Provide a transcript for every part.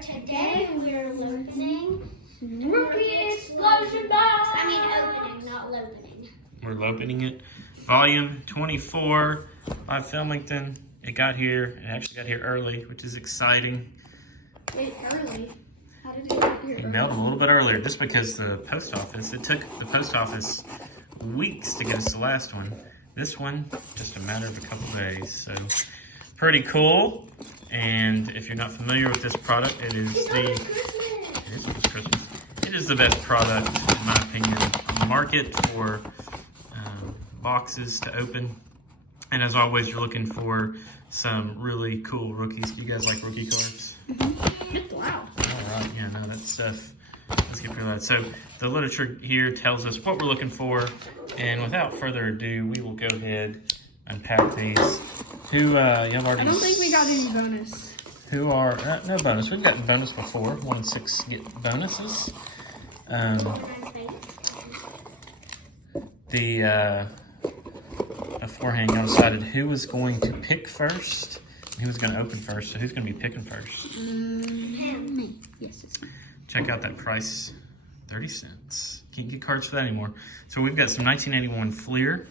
today we're opening Rookie Explosion Box. Opening, not opening. We're opening it. Volume 24 by Filmington. It got here. It actually got here early, which is exciting. Wait, early? How did it get here? It mailed a little bit earlier, just because the post office. It took the post office weeks to get us the last one. This one, just a matter of a couple days. So, pretty cool. And if you're not familiar with this product, it is Christmas. It is the best product, in my opinion, on the market for boxes to open. And as always, you're looking for some really cool rookies. Do you guys like rookie cards? Mm-hmm. Wow. All right, yeah, no, that stuff. Let's get through that. So the literature here tells us what we're looking for. And without further ado, we will go ahead and pack these. Y'all already... I don't think we got any bonus. No bonus. We've gotten bonus before. 1 and 6 get bonuses. Beforehand, y'all decided who was going to pick first. Who was going to open first. So who's going to be picking first? Me. Yes, it's me. Check out that price. 30 cents. Can't get cards for that anymore. So we've got some 1981 Fleer.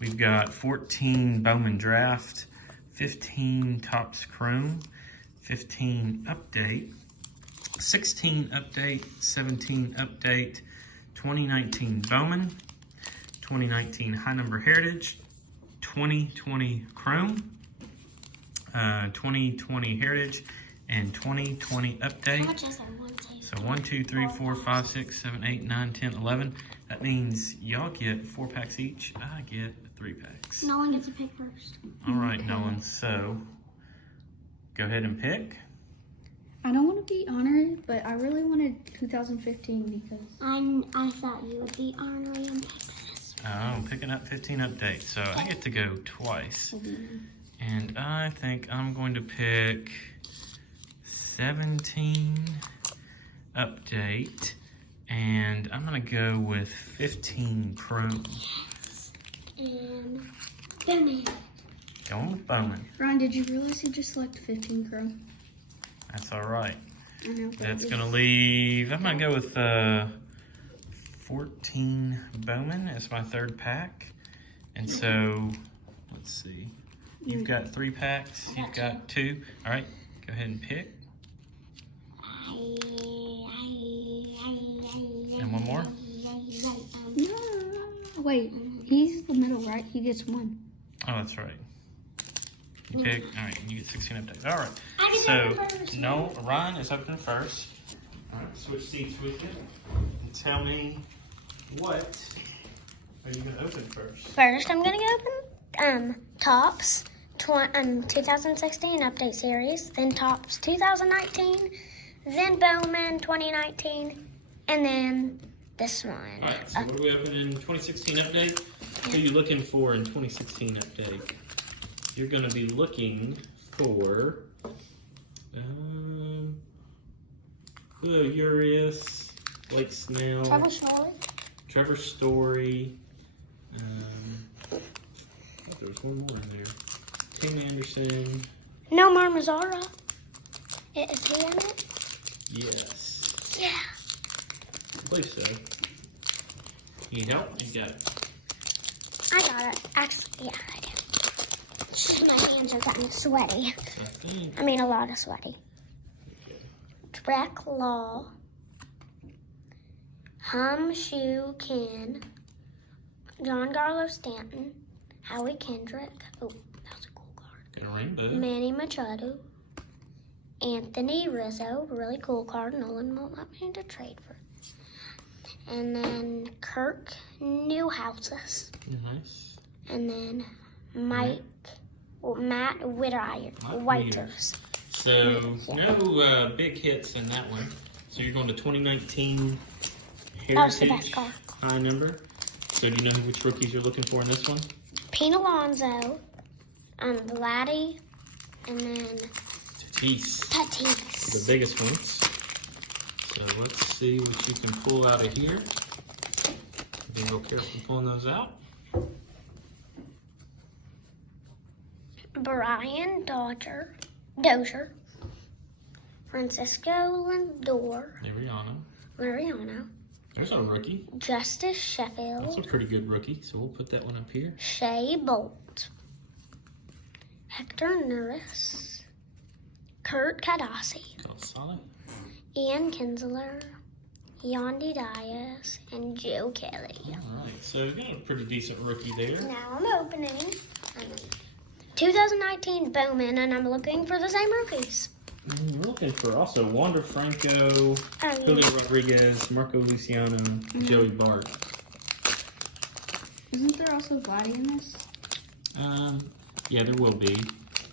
We've got 14 Bowman Draft, 15 Topps Chrome, 15 Update, 16 Update, 17 Update, 2019 Bowman, 2019 High Number Heritage, 2020 Chrome, 2020 Heritage, and 2020 Update. How much is that? So 1, 2, 3, 4, 5, 6, 7, 8, 9, 10, 11. That means y'all get 4 packs each. I get 3 packs. Nolan gets to pick first. All right, Nolan. So go ahead and pick. I don't want to be honored, but I really wanted 2015 because I thought you would be honorary and pick this. Oh, I'm picking up 15 Update. So I get to go twice. And I think I'm going to pick 17 Update. And I'm going to go with 15 Chrome. And Bowman. Going with Bowman. Ryan, did you realize you just selected 15 Chrome? That's all right. I know. That's going to leave, I'm going to go with 14 Bowman as my third pack. And so, let's see. You've got 3 packs. You've got 2. All right, go ahead and pick. And one more? No, wait. He's the middle, right? He gets 1. Oh, that's right. You pick. All right, you get 16 Updates. All right. So, no, Ryan is opening first. All right, switch seats with you. And tell me, what are you going to open first? First, I'm going to open Topps 2016 Update Series, then Topps 2019, then Bowman 2019, and then this one. All right, so what are we opening in 2016 Update? What are you looking for in 2016 Update? You're going to be looking for Urias, Blake Snell, Trevor Story. There was one more in there. Tim Anderson. No more Mazzara. Is he in it? Yes. Yeah. I believe so. Need help? You got it. I got it. Actually, yeah, I do. My hands are getting sweaty. I mean, a lot of sweaty. Drek Law. Hum Shu Kin. John Garlow Stanton. Howie Kendrick. Oh, that was a cool card. Got a rainbow. Manny Machado. Anthony Rizzo. Really cool card. Nolan won't let me to trade for it. And then Kirk Newhouses. Nice. And then Matt Whiters. So, no big hits in that one. So you're going to 2019 That was the Heritage best card. High Number. So do you know which rookies you're looking for in this one? Pete Alonso, Vladdy, and then Tatis. The biggest ones. So let's see what you can pull out of here. Be real careful pulling those out. Brian Dozier, Francisco Lindor. Mariano. There's our rookie. Justice Sheffield. That's a pretty good rookie, so we'll put that one up here. Shea Bolt. Hector Neris. Kurt Kadasi. Solid. Ian Kinsler. Yandy Diaz. And Joe Kelly. All right, so we got a pretty decent rookie there. Now I'm opening 2019 Bowman, and I'm looking for the same rookies. We're looking for also Wander Franco, Julio Rodriguez, Marco Luciano, Joey Bart. Isn't there also Vladdy in this? Yeah, there will be.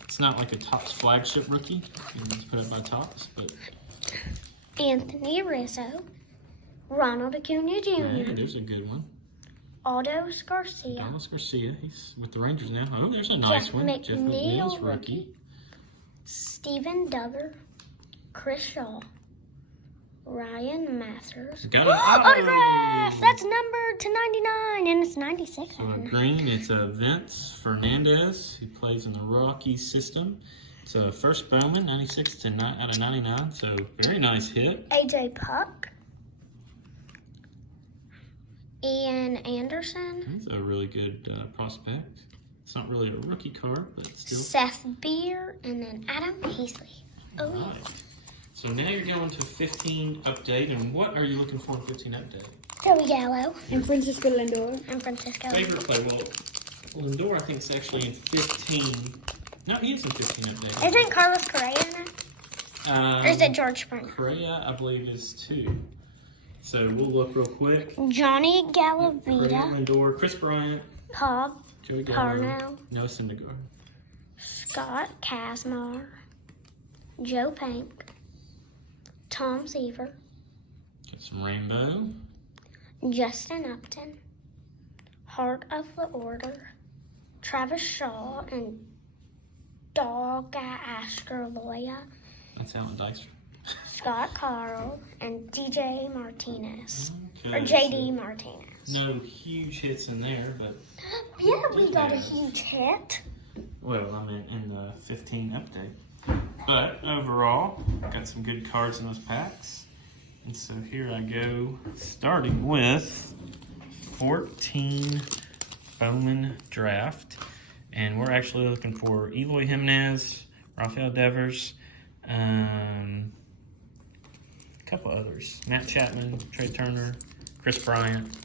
It's not like a Topps flagship rookie. It's put up by Topps, but Anthony Rizzo, Ronald Acuna Jr. yeah, there's a good one. Aldos Garcia. Dallas Garcia, he's with the Rangers now. Oh, there's a nice Jeff one. Jeff McNeil's McNeil, rookie. Stephen Duggar, Chris Shaw, Ryan Masters. Got an Autograph! That's numbered to 99, and it's 96. So green, it's Vince Fernandez, who plays in the Rockies system. It's a first Bowman, 96 out of 99, so very nice hit. AJ Puck. Ian Anderson. He's a really good prospect. It's not really a rookie card, but still. Seth Beer, and then Adam Heasley. All right. So now you're going to 15 update, and what are you looking for in 15 update? Joey Gallo. And Francisco Lindor. And Francisco. Favorite play? Well, Lindor, I think, is actually in 15. No, he is in 15 update. Isn't Carlos Correa in it? Or is it George Springer? Correa, I believe, is 2. So we'll look real quick. Johnny Correa, Galavita. Lindor, Chris Bryant, Cobb. Joey Parnell. Gallo, Noah Syndergaard. Scott Kazmar. Joe Pank. Tom Seaver. Get some rainbow. Justin Upton. Heart of the Order. Travis Shaw and Doga Astroloya. That's Alan Dykstra. Scott Carl and DJ Martinez. Okay, Or JD Martinez. No huge hits in there, but Yeah, we got a huge hit. well, I mean in the 15 update. But overall, got some good cards in those packs. And so here I go, starting with 14 Bowman Draft. And we're actually looking for Eloy Jimenez, Rafael Devers, a couple others. Matt Chapman, Trey Turner, Chris Bryant,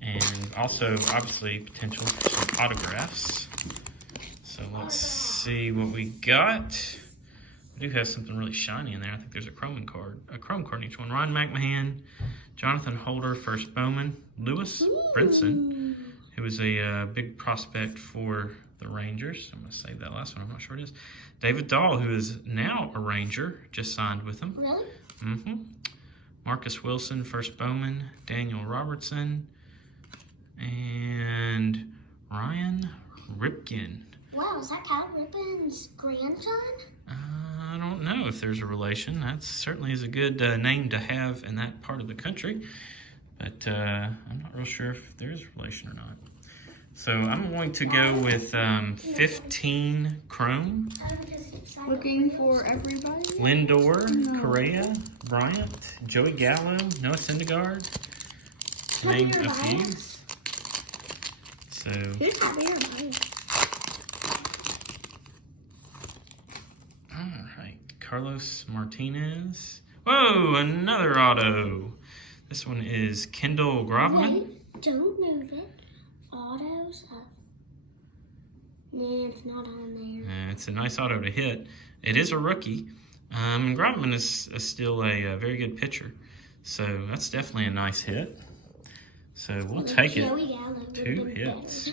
and also, obviously, potential for some autographs. So let's see what we got. We do have something really shiny in there. I think there's a chrome card in each one. Ryan McMahon, Jonathan Holder, first Bowman, Lewis Brinson, who was a big prospect for the Rangers. I'm going to save that last one. I'm not sure it is. David Dahl, who is now a Ranger, just signed with them. Really? Mm-hmm. Marcus Wilson, first Bowman, Daniel Robertson, and Ryan Ripken. Wow, is that Cal Ripken's grandson? I don't know if there's a relation. That certainly is a good name to have in that part of the country, but I'm not real sure if there is a relation or not. So I'm going to go with 15 Chrome. Looking for everybody. Lindor, Correa, Bryant, Joey Gallo, Noah Syndergaard, to name a few. So Who's Javier Baez? all right, Carlos Martinez. Whoa, another auto. This one is Kendall Grovman. Wait, don't move it. Autos up. Nah, it's not on there. It's a nice auto to hit. It is a rookie. Grovman is still a very good pitcher. So that's definitely a nice hit. So we'll take it. Joey Gallo 2 hits.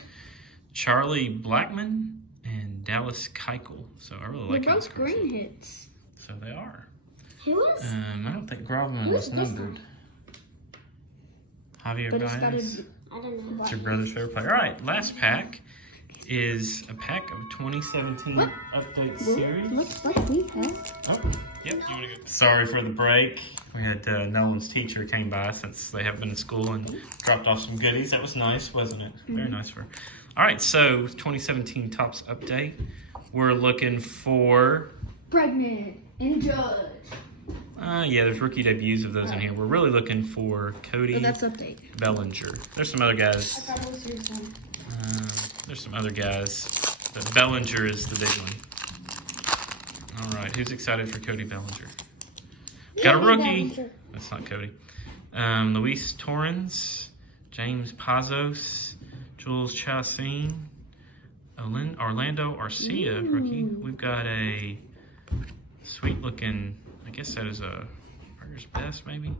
Charlie Blackmon and Dallas Keuchel. So I really like They're those both cards. green hits. So they are. Who is? I don't think Grovman Who's was this numbered. Javier But it's got Baez. I don't know. It's your brother's favorite player. All right, last pack is a pack of 2017 update series. Looks like we have. Oh, yep. You wanna go? Sorry for the break. We had Nolan's teacher came by since they have been in school and dropped off some goodies. That was nice, wasn't it? Very nice for her. All right, so 2017 Topps update. We're looking for Pregnant. And Judge. Yeah, there's rookie debuts of those in here. We're really looking for Cody That's update. Bellinger. There's some other guys. I thought it was Series 1. There's some other guys, but Bellinger is the big one. All right, who's excited for Cody Bellinger? Got a rookie. That's not Cody. Luis Torrens, James Pazos, Jules Chassin, Orlando Arcia, rookie. We've got a sweet looking, I guess that is a Burger's Best maybe.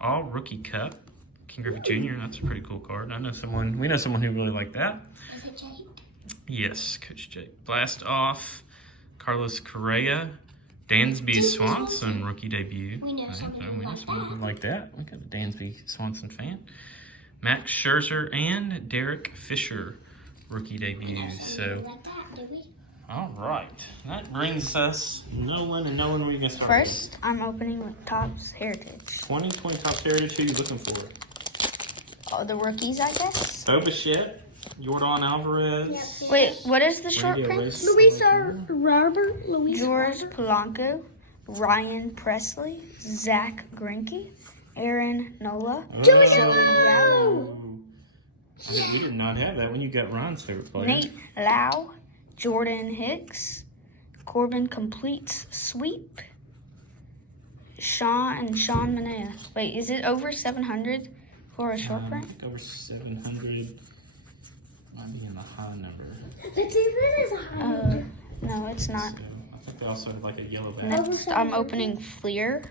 All rookie cup. King Griffey Jr., that's a pretty cool card. We know someone who really liked that. Is it Jake? Yes, Coach Jake. Blast off, Carlos Correa, Dansby Swanson, rookie debut. We know someone who liked that. We got a Dansby Swanson fan. Max Scherzer and Derek Fisher, rookie debut. So, all right. That brings us Nolan. And Nolan, where are you going to start First, I'm opening with Topps Heritage. 2020 Topps Heritage. Who are you looking for? Oh, the rookies, I guess. Bo Bichette, Jordan Alvarez. Wait, what is the short Randy print? Arozarena. Robert, George Polanco, Ryan Presley, Zach Greinke, Aaron Nola, Joey Gallo, We did not have that when you got Ron's favorite player. Nate Lau, Jordan Hicks, Corbin Completes Sweep, Sean Manea. Wait, is it over 700 for a short I print? think over 700. Might be in the high number. Let's see if it is a high number. No, it's not. So, I think they also have like a yellow bag. Next, I'm opening Fleer.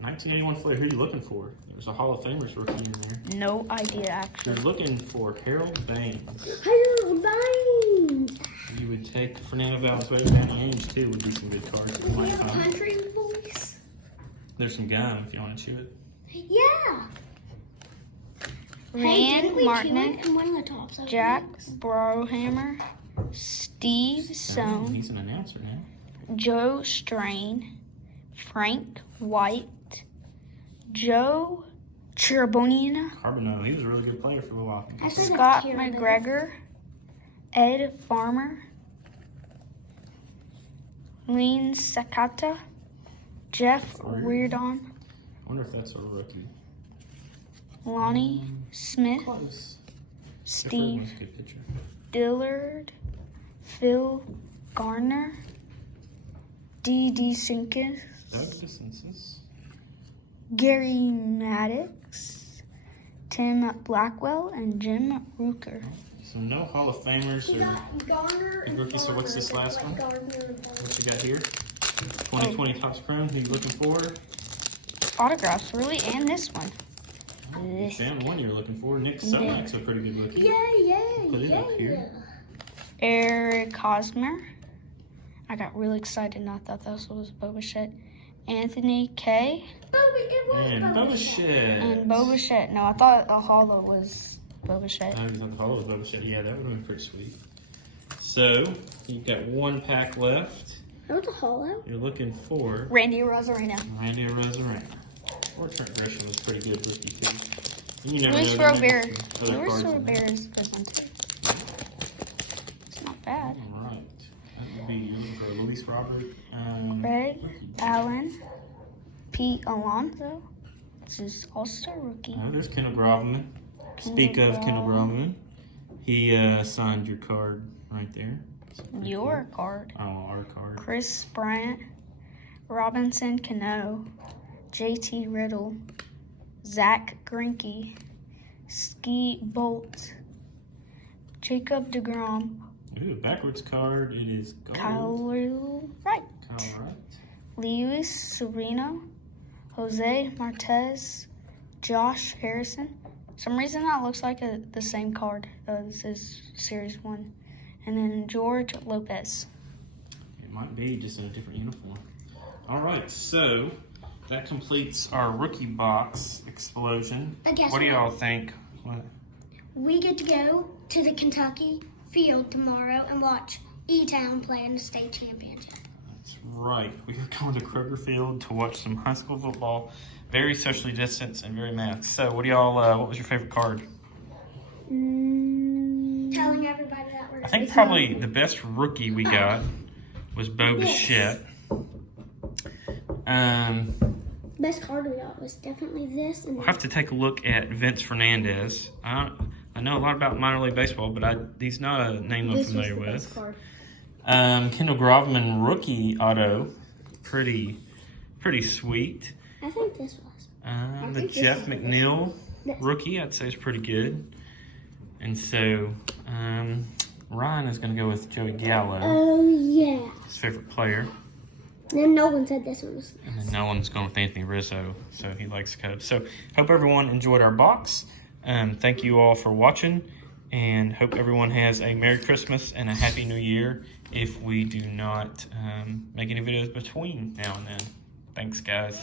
1981 Flair. Who are you looking for? There's a Hall of Famers rookie in there. No idea, actually. You're looking for Harold Baines. Harold Baines. You would take Fernando Valenzuela, Danny Ainge too. Would be some good cards. that you We might have a find. country voice. There's some gum if you want to chew it. Yeah. Rand Martinek, And one of the tops. Jack Brohammer, Steve So, Sohn, he's an announcer now. Joe Strain, Frank White, Joe Chirabonian, Carbonell, he was a really good player for a while. Scott McGregor, Ed Farmer, Lean Sakata, Jeff Reardon, I wonder if that's a rookie. Lonnie Smith, Close. Steve That's a good picture. Dillard, Phil Garner, D.D. Sinkis, Doug Distances. Gary Maddox, Tim Blackwell, and Jim Rooker. So no Hall of Famers or Garner big rookie. So what's this last one? Gardner and What you got here? 2020 Topps Chrome. Who you looking for? Autographs, really, and this one. You found one you're looking for. Nick Selmack's a pretty good rookie. Put it up here. Eric Hosmer. I got really excited and I thought this was Boba Fett. Anthony K. And Boba Fett. And Boba Fett. No, I thought the hollow was Boba Fett. I was on the Hall of Boba Fett. Yeah, that would have been pretty sweet. So you've got one pack left. That was a hollow. You're looking for Randy Rosarena. Randy Arozarena. Or Trent Grisham was pretty good rookie too. You never Luis know, there might be Robert. some other Luis cards in there. Robert is a good one too. It's not bad. All right. That would be you're looking for Luis Robert. Greg rookie. Allen. Pete Alonso. This is all-star rookie. Oh, there's Kendall Graveman. Speak of Kendall Graveman. He signed your card right there. Your card. Oh, our card. Chris Bryant. Robinson Cano. JT Riddle. Zach Greinke. Ski Bolt. Jacob DeGrom. Ooh, backwards card. It is gold. Kyle Wright. Kyle Wright. Luis Sereno. Jose Martez. Josh Harrison. For some reason that looks like the same card. This is Series 1. And then George Lopez. It might be just in a different uniform. All right, so that completes our rookie box explosion. But guess What do what? y'all think? What? We get to go to the Kentucky field tomorrow and watch E-Town play in the state championship. That's right. We are going to Kroger Field to watch some high school football. Very socially distanced and very masked. So, what do y'all? What was your favorite card? Telling everybody that we're I think probably the best rookie we got was Bo Bichette. Best card we got was definitely this. And We'll have to take a look at Vince Fernandez. I know a lot about minor league baseball, but he's not a name I'm familiar with. Kendall Grovman rookie auto, pretty sweet. I think this was. The Jeff McNeil rookie, I'd say is pretty good. And so Ryan is going to go with Joey Gallo. Oh yeah. His favorite player. And then no one said this one was. And then no one's going with Anthony Rizzo, so he likes Cubs. So hope everyone enjoyed our box. Thank you all for watching, and hope everyone has a Merry Christmas and a Happy New Year if we do not make any videos between now and then. Thanks, guys.